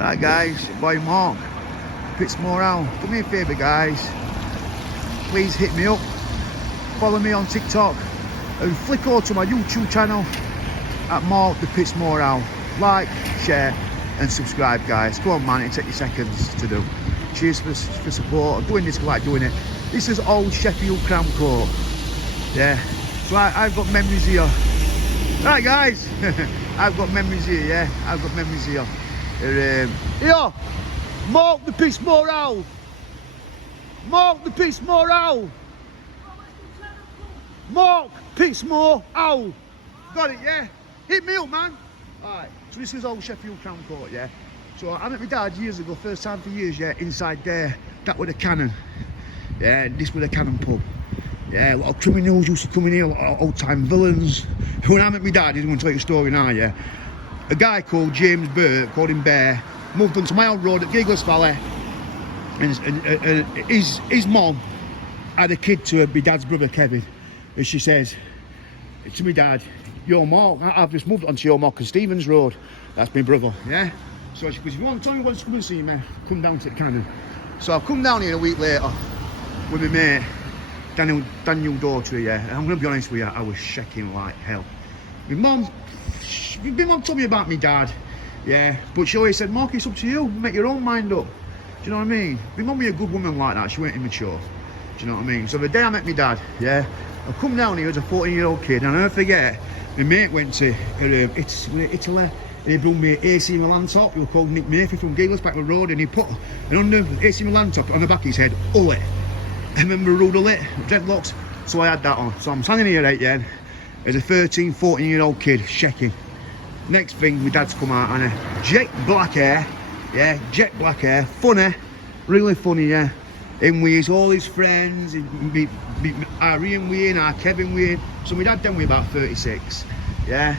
Alright guys, boy Mark, Pitts Moorhouse. Do me a favour guys, please hit me up, follow me on TikTok and flick over to my YouTube channel at Mark the Pitts Moorhouse. Like, share and subscribe guys. Go on man, it'll take you seconds to do. Cheers for support. I'm doing this, I like doing it. This is old Sheffield Crown Court. Yeah, so I've got memories here. Right guys, I've got memories here, yeah. I've got memories here. Here, Mark the Pitts Moorhouse. Mark the Pitts Moorhouse. Mark Pitts Moorhouse. Got it, yeah? Hit me up, man. Alright, so this is old Sheffield Crown Court, yeah? So I met my dad years ago, first time for years, yeah, inside there. That was the Cannon. Yeah, this was the Cannon pub. Yeah, a lot of criminals used to come in here, a lot of old-time villains. When I met my dad, he's going to tell you a story now, yeah? A guy called James Burt, called him Bear, moved onto my old road at Giggles Valley, and his mom had a kid to my dad's brother Kevin, and she says to my dad, "Yo Mark, I've just moved onto your Mark and Stevens Road, that's my brother," yeah? So she goes, "If you want to tell me what to come and see me, come down to the Cannon." So I've come down here a week later with my mate, Daniel Daughtry, yeah, and I'm going to be honest with you, I was shaking like hell. My mum told me about my dad, yeah, but she always said, "Mark, it's up to you, make your own mind up." Do you know what I mean? My mum was a good woman like that, she weren't immature. Do you know what I mean? So the day I met my dad, yeah, I come down here as a 14-year-old kid, and I'll never forget, my mate went to Italy, and he brought me an AC Milan top. He was called Nick Murphy from Giggles back the road, and he put an under AC Milan top on the back of his head, Ullet. I remember Rude Ullet, dreadlocks, so I had that on. So I'm standing here right then, as a 13, 14-year-old kid, shaking. Next thing, my dad's come out, and a jet black hair, yeah, jet black hair, funny, really funny, yeah. In with all his friends, our Ian Wayne, our Kevin Wayne. So my dad then was about 36, yeah.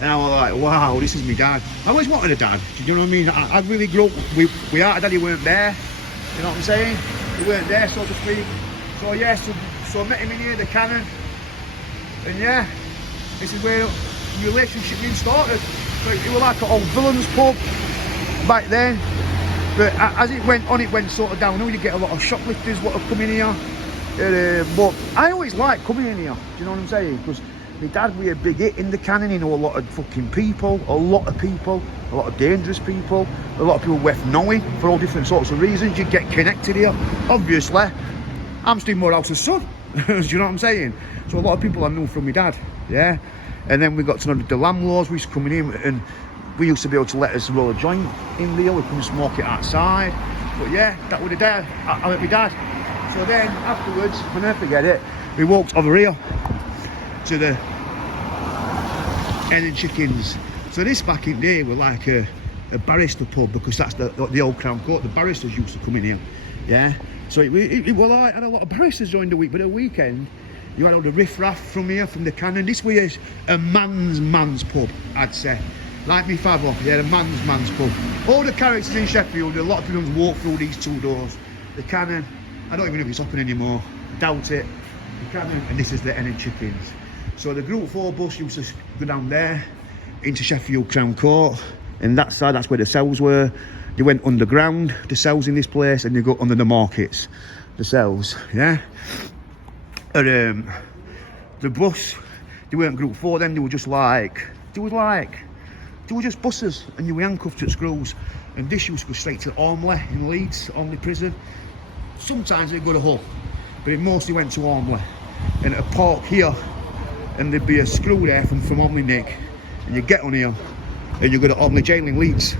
And I was like, wow, this is my dad. I always wanted a dad, do you know what I mean? I really grew up without a dad, he weren't there, you know what I'm saying? He weren't there, so to speak. So yeah, so I met him in here, the Cannon. And yeah, this is where the relationship being started. So it was like an old villains pub back then. But as it went on, it went sort of downhill. You get a lot of shoplifters what are coming here. But I always liked coming in here, do you know what I'm saying? Because my dad was a big hit in the Cannon. He knew a lot of fucking people, a lot of dangerous people, a lot of people worth knowing for all different sorts of reasons. You get connected here. Obviously, I'm Steve Moorhouse's son. Do you know what I'm saying? So a lot of people I knew from my dad, yeah? And then we got to know the landlords. We used to come in and we used to be able to let us roll a joint in there. We couldn't smoke it outside. But yeah, that was the day I met my dad. So then afterwards, I'll never forget it, we walked over here to the Hen and Chickens. So this back in there was like a barrister pub, because that's the old Crown Court. The barristers used to come in here, yeah? So it was like, had a lot of barristers during the week, but at the weekend, you had all the riff-raff from here, from the Cannon. This was a man's pub, I'd say. Like me father, yeah, a man's pub. All the characters in Sheffield, a lot of people walk through these two doors. The Cannon, I don't even know if it's open anymore, doubt it. The Cannon, and this is the Hen and Chickens. So the Group 4 bus used to go down there, into Sheffield Crown Court, and that side, that's where the cells were. They went underground, the cells in this place, and they go under the markets, the cells, yeah? And the bus, they weren't Group 4 then, they were just buses, and you were handcuffed at screws. And this used to go straight to Ormley in Leeds, Ormley prison. Sometimes they'd go to Hull, but it mostly went to Ormley. And at a park here, and there'd be a screw there from Ormley Nick, and you get on here, and you go to Ormley Jail in Leeds.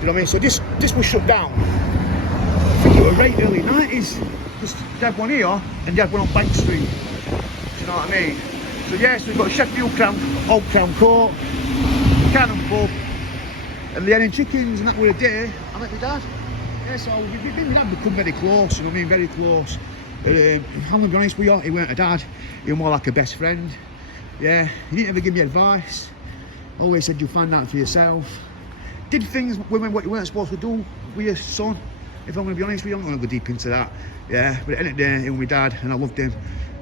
You know what I mean? So this was shut down. I think it was right early 90s. Because they had one here, and they had one on Bank Street. Do you know what I mean? So yeah, so we've got Sheffield Old Crown Court, Cannon pub, and the Hen and Chickens, and that were a day I met my dad. Yeah, so me and my dad become very close, you know what I mean, very close. I'm gonna be honest with you, he weren't a dad, he was more like a best friend. Yeah, he didn't ever give me advice, always said you'll find out for yourself. Did things women what you weren't supposed to do with your son. If I'm gonna be honest with you, I'm not gonna go deep into that. Yeah, but at the end of the day, he was my dad, and I loved him.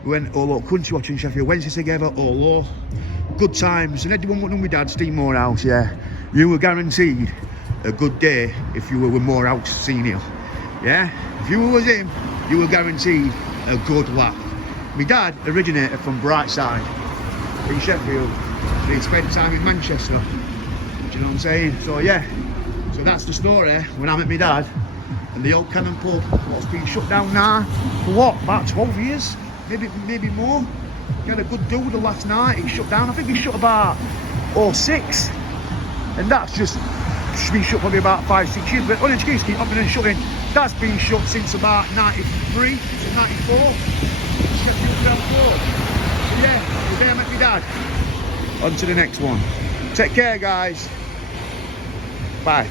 We went all over country watching Sheffield Wednesday together, all over. Good times, and everyone went on with Dad, Steve Moorhouse, yeah. You were guaranteed a good day if you were with Moorhouse senior. Yeah? If you was him, you were guaranteed a good laugh. My dad originated from Brightside in Sheffield. So he spent time in Manchester. Do you know what I'm saying? So yeah, so that's the story when I met my dad. And the old Cannon pub, what's been shut down now for what, about 12 years? Maybe more. He had a good doodle last night, he shut down. I think he shut about 06. And that's just been shut probably about 5-6 years. But excuse keep opening and shutting. That's been shut since about 93 to 94. Sheffield Ground Road. So yeah, the day I met my dad. On to the next one. Take care, guys. Bye.